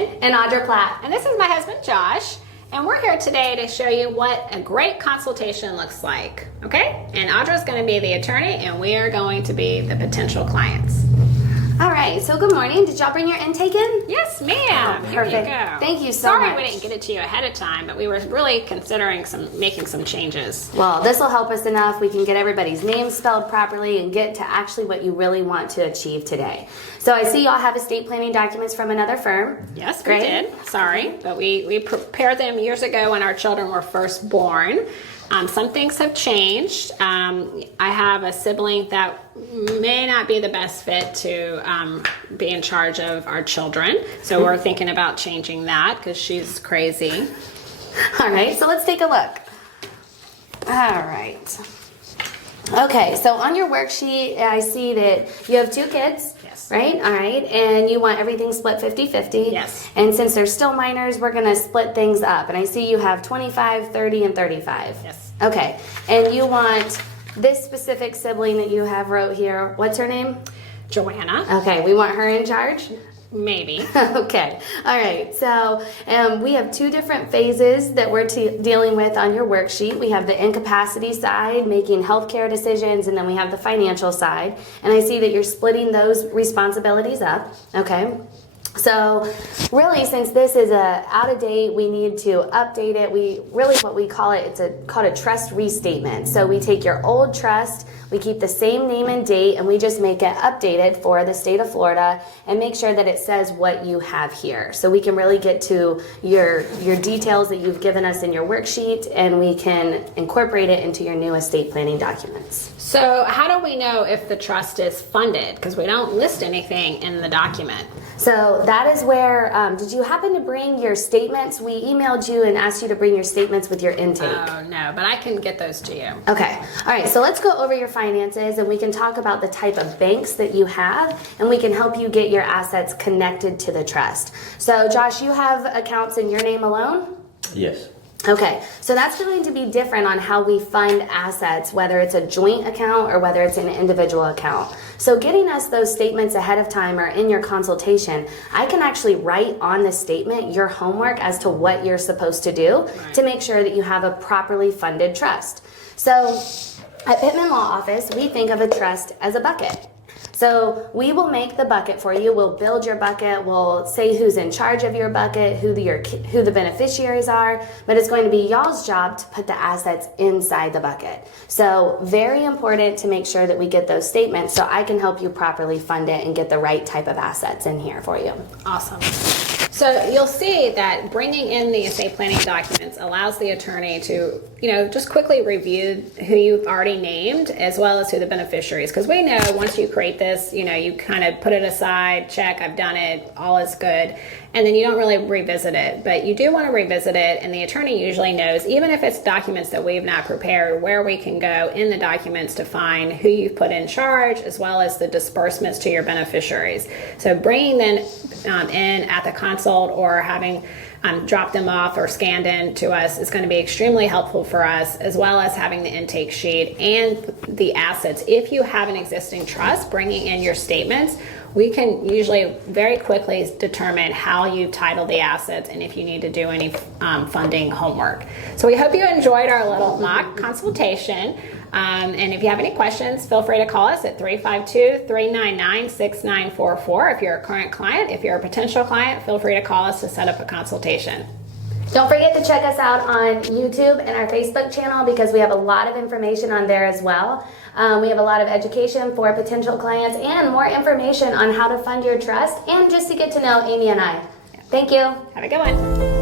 Pittman. And Audra Platt. And this is my husband, Josh. And we're here today to show you what a great consultation looks like, okay? And Audra's going to be the attorney, and we are going to be the potential clients. All right, so good morning. Did y'all bring your intake in? Yes, ma'am. Oh, Here you perfect. go. Thank you so much. Sorry we didn't get it to you ahead of time, but we were really considering making some changes. Well, this will help us enough. We can get everybody's name spelled properly and get to actually what you really want to achieve today. So I see y'all have estate planning documents from another firm. Yes, Great. we did. Sorry, but we prepared them years ago when our children were first born. Some things have changed. I have a sibling that may not be the best fit to be in charge of our children. So we're thinking about changing that because she's crazy. All right, so let's take a look. All right. Okay, so on your worksheet, I see that you have 2 kids. Yes. Right? All right. And you want everything split 50-50. Yes. And since they're still minors, we're going to split things up. And I see you have 25, 30, and 35. Yes. Okay. And you want this specific sibling that you have wrote here. What's her name? Joanna. Okay. We want her in charge? Maybe. Okay. All right. So we have 2 different phases that we're dealing with on your worksheet. We have the incapacity side, making healthcare decisions, and then we have the financial side. And I see that you're splitting those responsibilities up. Okay. So really, since this is out of date, we need to update it. What we call it, it's called a trust restatement. So we take your old trust, we keep the same name and date, and we just make it updated for the state of Florida and make sure that it says what you have here. So we can really get to your details that you've given us in your worksheet, and we can incorporate it into your new estate planning documents. So how do we know if the trust is funded? Because we don't list anything in the document. So that is where, did you happen to bring your statements? We emailed you and asked you to bring your statements with your intake. Oh, no, but I can get those to you. Okay. All right. So let's go over your finances and we can talk about the type of banks that you have and we can help you get your assets connected to the trust. So Josh, you have accounts in your name alone? Yes. Okay, so that's going to be different on how we fund assets, whether it's a joint account or whether it's an individual account. So getting us those statements ahead of time or in your consultation, I can actually write on the statement your homework as to what you're supposed to do to make sure that you have a properly funded trust. So at Pittman Law Office, we think of a trust as a bucket. So we will make the bucket for you. We'll build your bucket. We'll say who's in charge of your bucket, who the beneficiaries are, but it's going to be y'all's job to put the assets inside the bucket. So very important to make sure that we get those statements so I can help you properly fund it and get the right type of assets in here for you. Awesome. So you'll see that bringing in the estate planning documents allows the attorney to, just quickly review who you've already named as well as who the beneficiaries. Because we know once you create this, you kind of put it aside, check, I've done it, all is good. And then you don't really revisit it, but you do want to revisit it, and the attorney usually knows, even if it's documents that we've not prepared, where we can go in the documents to find who you've put in charge, as well as the disbursements to your beneficiaries. So bringing them in at the consult or having dropped them off or scanned in to us is going to be extremely helpful for us, as well as having the intake sheet and the assets. If you have an existing trust, bringing in your statements, we can usually very quickly determine how you title the assets and if you need to do any funding homework. So we hope you enjoyed our little mock consultation. And if you have any questions, feel free to call us at 352-399-6944. If you're a current client, if you're a potential client, feel free to call us to set up a consultation. Don't forget to check us out on YouTube and our Facebook channel because we have a lot of information on there as well. We have a lot of education for potential clients and more information on how to fund your trust and just to get to know Amy and I. Thank you. Have a good one.